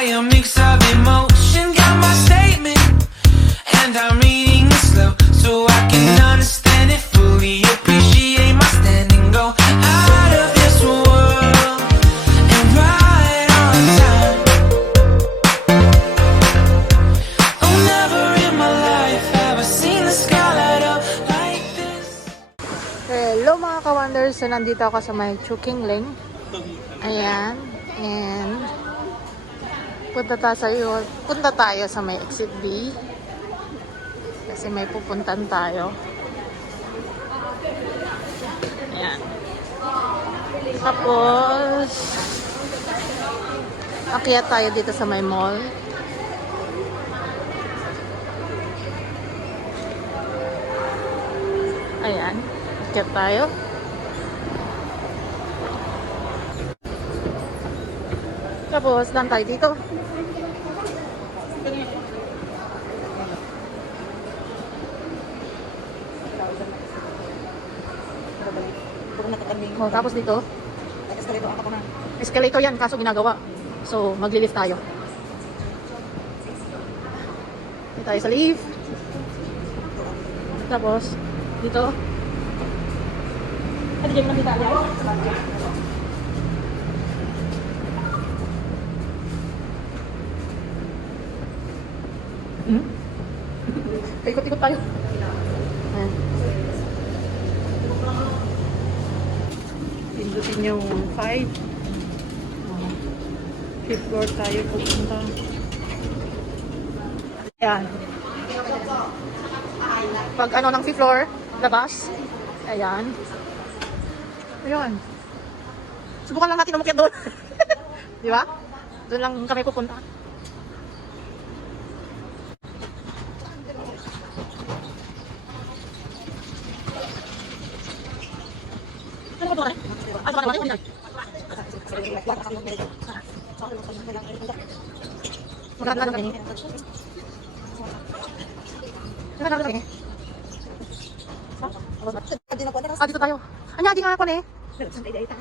by a mix of emotion. Got my statement, and I'm reading it slow so I can understand it fully. Appreciate my standing, go out of this world and right on time. Oh, never in my life have I seen the sky light up like this. Hello mga ka-wonders, so nandito ako sa may Chuking Lane. Ayan, and punta tayo sa may exit B kasi may pupuntan tayo. Ayan. Tapos akyat tayo dito sa may mall. Ayan, akyat tayo. Tapos, dan tayo dito. Oh, tapos dito. Escalator yan, kaso ginagawa. So, magli-lift tayo. Dito tayo sa lift. Tapos, dito. Ate, dyan mo nang dito. Ikot-ikot tayo. Ayan. Pindutin yung 5. 5th floor tayo pupunta. Ayan. Pag ano ng 5th floor, labas. Ayan. Ayan. Subukan lang natin umakyat doon. Di ba? Doon lang kami pupunta. Dito tayo. Anya, di nga ako eh.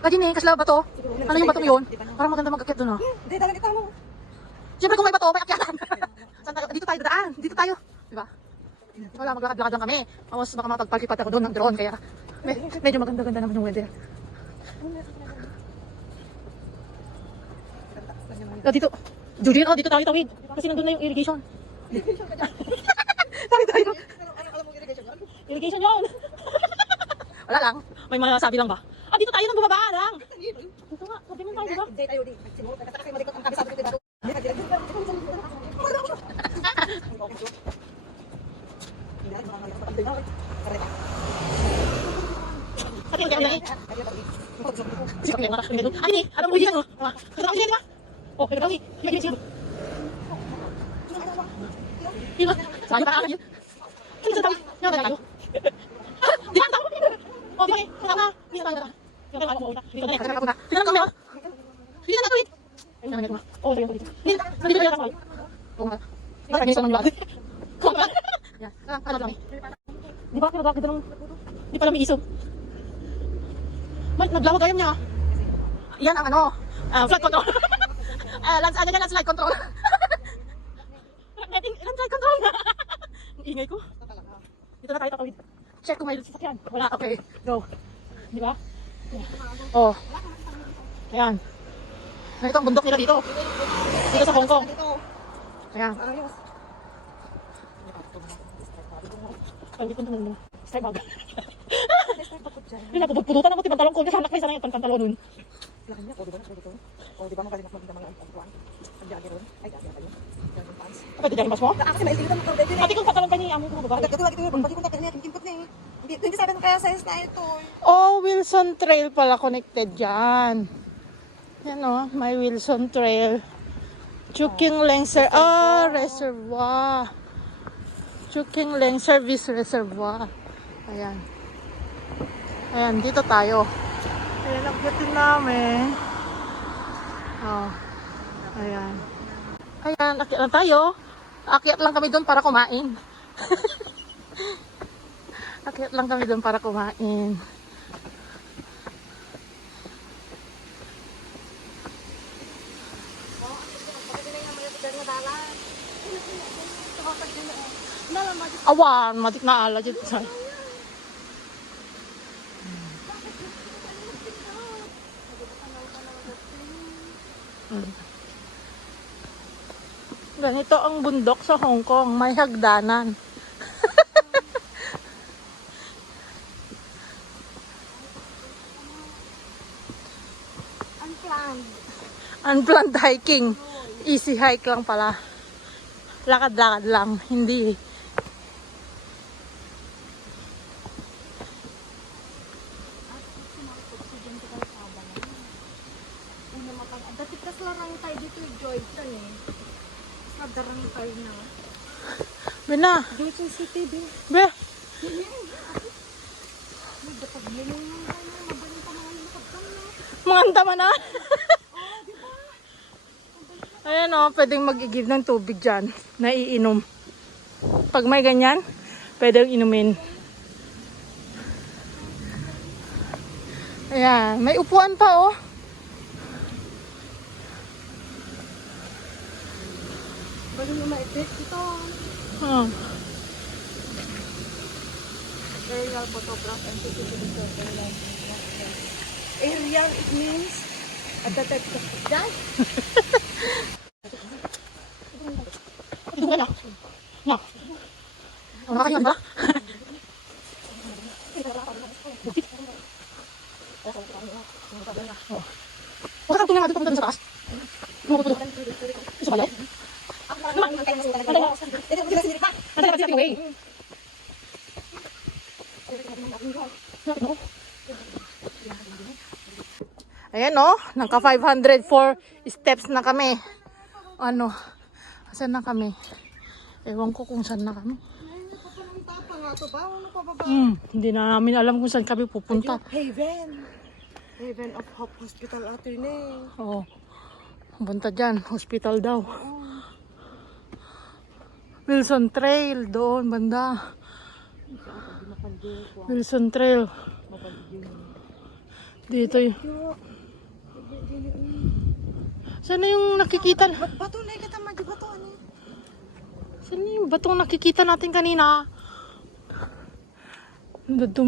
Kadi ni, kasla bato. Ano yung bato yun? Parang maganda mag-akyat doon, oh. Siyempre kung may bato, may akyatan. Dito tayo dadaan. Dito tayo. Diba? Wala, maglakad-lakad lang kami. Tapos baka mapagpalkipat ako doon ng drone, kaya medyo maganda-ganda naman yung weather. Dito. Julian, dito tayo tawid. Kasi nandun na yung irrigation. Tawid tayo. Irrigation yun. Wala lang. May masasabi lang ba? Dito tayo nang bumaba lang. Dito nga. Sabi mo tayo, diba? Dito tayo, di. Ate, okay lang eh. Kasi pag mga kasing ay, ni, alam mo yan, oh. Kasama siya, di ba? Oh, may kasama siya. Siya. Di ba? Sabi pa kami. Saan tayo? Yan, tayo. Di ba? Tayo. Oh, di ba? Kasama. Hindi na tayo na. Hindi na tayo mauuna. Hindi na tayo mauuna. Hindi na kami, oh. Hindi na tayo. Ay, naman ito. Oh, sige. Hindi na. Hindi na tayo. Oo nga. Di ba? Hindi sa mga kung ba? Yan. Ano lang eh. Di ba? Pero bakit nung di pala may iso. Naglawag ayam niya. Yan ang ano, flight control. Landslide control. Landslide control. Ang ingay ko. Dito na tayo tatawid. Check kung may sasakyan. Wala, okay. Go. Di ba? Oh. Ayan. Ito ang bundok nila dito. Dito sa Hong Kong. Ayan. Ay, hindi ko naman. Stay bag. Pupututan ako tipantalon ko. Kasi anak may sana yung pantalon nun. Laki niya. O, di ba? O, di ba mo galing maganda mga antuan? Ang jagi ron. Ay, jagi tayo. Pwede jagi mas mo? Kasi may tingin mo. Pati kong pantalon pa niya. Amo ko babae. Pati kong takin niya. Kimpot niya. 27 kaya size na ito. Oh, Wilson Trail pala connected dyan. Yan o. May Wilson Trail. Chuking Leng Reservoir. Chuking Leng Service Reservoir. Ayan. Ayan, dito tayo. Ayan, akyatin namin. Oh. Ayan. Ayan, akyat lang tayo. Akyat lang kami doon para kumain. Akyat lang kami doon para kumain. Awan, matik na ala dito sa. Ganito ang bundok sa Hong Kong, may hagdanan. Unplanned hiking. Easy hike lang pala. Lakad-lakad lang, hindi. Dati kas larang tayo dito Joyton eh. Sadarang tayo na. Bina, Joyton City din. be. Dapat ganyan yung tayo. Mabaling pa mga nakaptan na. Manganta man na. Ayan o, pwedeng mag-i-give ng tubig dyan na iinom. Pag may ganyan, pwedeng inumin. Ayan, may upuan pa oh. Baling yung maipit ito. Hmm. Aerial photograph and photo. Aerial, it means at the type of that. Ito ka na. Na. Ang nakakayan ba? Huwag ka tulong nga dito sa taas. Isa ba yan? Ayan o, naka 504 steps na kami. Ano, saan na kami? Ewan ko kung saan na kami. Tapa nga to ba? Ano pa ba? Hindi na namin alam kung saan kami pupunta. Haven. Haven of Hope Hospital attorney. Oo, punta dyan, hospital daw. Wilson Trail, doon, banda. Wilson Trail. Dito yun. Saan na yung nakikita? Bato na kita madi bato ano? Saan yung batong nakikita natin kanina? Dito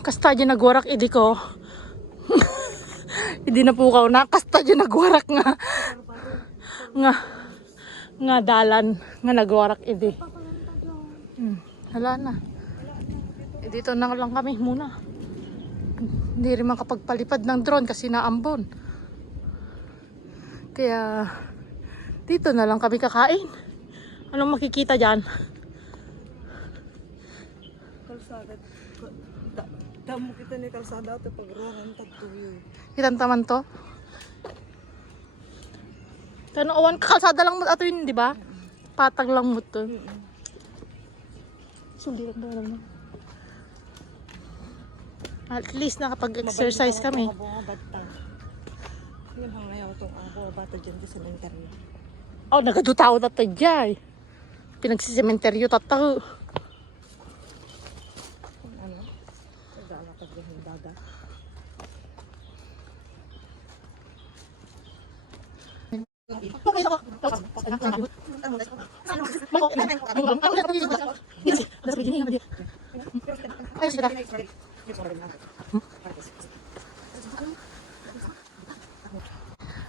kastadya nagwarak idi ko. Hindi na po na kastadya nagwarak nga. Nga dalan nga nagwarak idi. Hala na. Dito na lang kami muna. Hindi rin makapagpalipad ng drone kasi naambon. Kaya dito na lang kami kakain. Anong makikita dyan? Kalsada. Damo kita ni kalsada at pagruhan tagtuyo. Kitantaman to? Kano awan kalsada lang mo ato yun, di ba? Patag lang mo to. Sulit ang dalam mo. At least nakapag-exercise kami. Yun ang ngayon itong mga bata dyan sa cemetery. Oh, nagadutaw na tayo dyan. Pinagsisementeryo tataw. Ano? Nagdala ka dyan yung daga.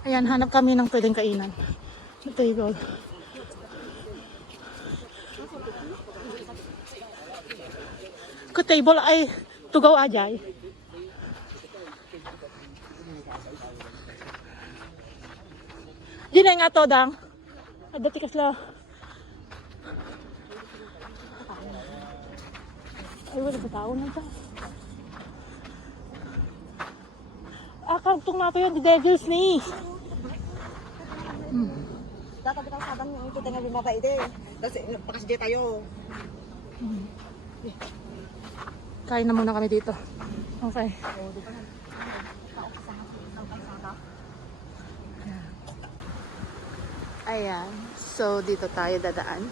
Ayan, hanap kami ng pwedeng kainan. Sa table. Ku table ay tugaw ajay. Di na nga to dang. Dati kasla. Ay, wala sa tao na ito. Kantong na ito yun, the devil's knee. Dapat kita sabang yung ito nga bumaba ide. Tapos pakas dyan tayo. Kain na muna kami dito. Okay. Ayan. So, dito tayo dadaan.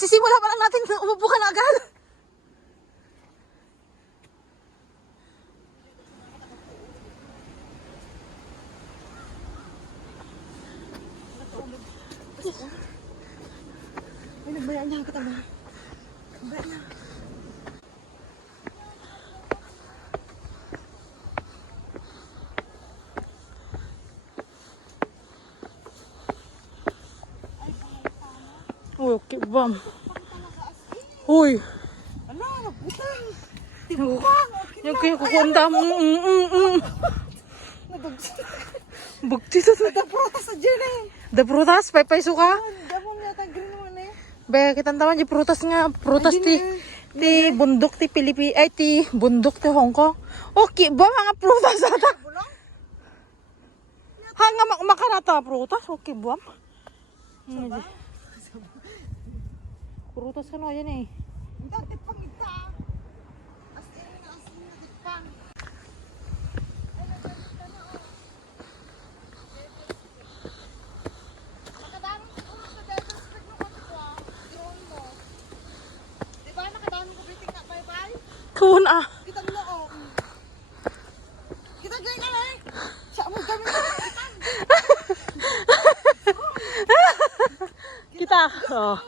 Kasisimula pa lang natin, umupo ka na agad. Ay, nagbayaan niya ang katama. Nagbayaan niya. Uy, okay, bam. Uy. Ano, nagputang. Yung kukunda mo. Bugti sa Nagprutas sa dyan eh. da prutas, payso ka. Damo niya tag green naman eh. Be, kitang taman di prutas nga. Prutas ti bundok ti Pilipi, ay ti bundok ti Hong Kong. Okay ba mga prutas ata? Hanga makanata prutas, okay ba? Prutas ka na yan eh. Dati pang ita. As in na tipang. Nakadami siguro sa Devil's Peak ng kapitwa. Drone mo. Diba nakadami ko biting na bye-bye? Kun ah. Kita mo oo. Kita dyan na eh. Siya mo kami na itan. Kita. Oh.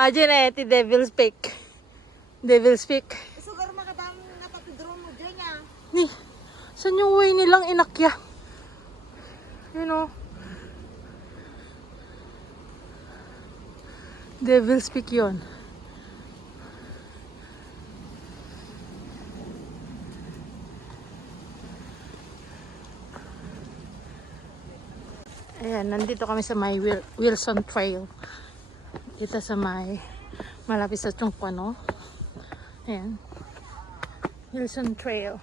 Ayan eh, ti Devil's Peak. Devil's Peak. Sugar makadami na pati drone mo dyan ah. Ni, saan yung way nilang inakya? You know. Devil's Peak yun. Ayan, nandito kami sa may Wilson Trail. Dito sa may malapit sa Chungkwano. Ayan. Wilson Trail.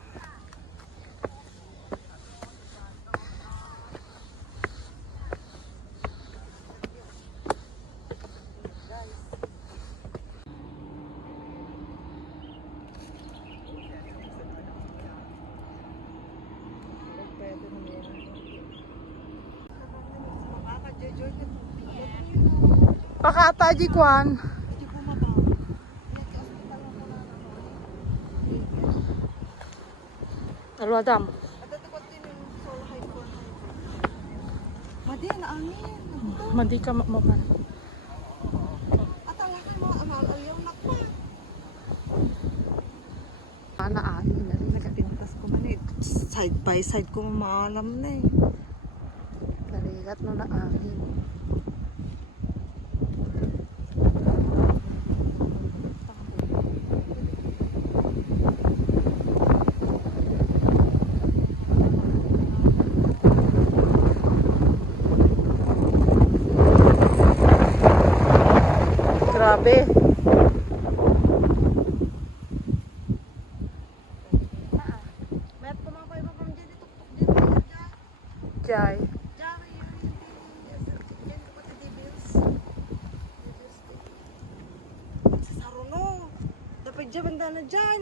Pakata di kwan. Hindi bumaba. Alwadam. At ito ko din yung soul high for Madi, naangin. Madi ka maman. At alakay mo, amaalayaw na pa. Ana ani na rin Pintas ko man eh. Side by side ko maalam na eh. nagarigat no na angin. Grabe. Met pumapay pa pang dyan, ituktok dyan. Jai. Jari yun. Yan ko pati Devils. Sa saruno. Dapat dyan, banda na dyan.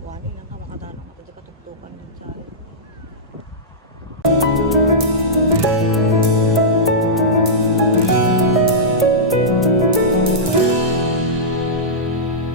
Wani lang ka makadala ka. Pwede katuktukan yun dyan.